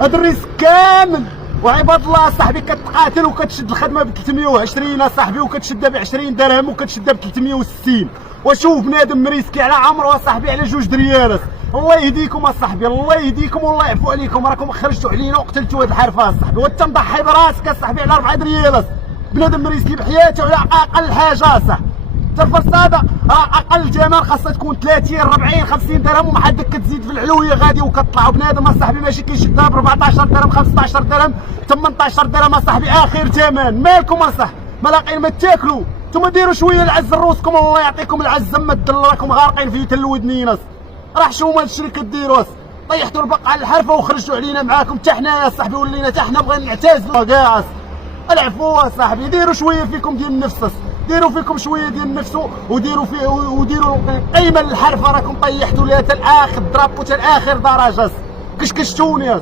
هاد الريسك كامل. وعباد الله صاحبي كتقاتل وكتشد الخدمه ب 320 اصاحبي، وكتشدها ب 20 درهم وكتشدها ب 360. وشوف بنادم مريسكي على عمره اصاحبي على 2 دريالات. الله يهديكم اصاحبي، الله يهديكم والله يعفو عليكم، راكم خرجتوا علينا وقتلتوا هاد الحرفه اصاحبي، وانت مضحي براسك اصاحبي على 4 دريالات. بنادم مريسكي بحياته على اقل حاجه اصاحبي. الفرصاده اقل ثمن خاصها تكون 30 40 50 درهم، ومع هذاك كتزيد في العلويه غادي وكطلع. وبنادم اصاحبي ماشي كيشدها ب 14 درهم 15 درهم 18 درهم اصاحبي اخر ثمن. مالكم اصاحبي ملاقين ما تاكلوا؟ نتوما ديروا شويه العز لروسكم والله يعطيكم العز، ما الدل راكم غارقين في الودنين. راه شوما هادشي اللي كديروا، طيحتوا البقعه على الحرفه وخرجتوا علينا معاكم حتى حنايا صاحبي، ولينا حتى حنا بغينا نعتزلوا كاع. العفو صاحبي، ديروا شويه فيكم ديال النفس، ديروا فيكم شويه ديال النفس، وديروا قيمه للحرفه. راكم طيحتوا ليها حتى لاخر درابو حتى لاخر درجه، كشكشتوني.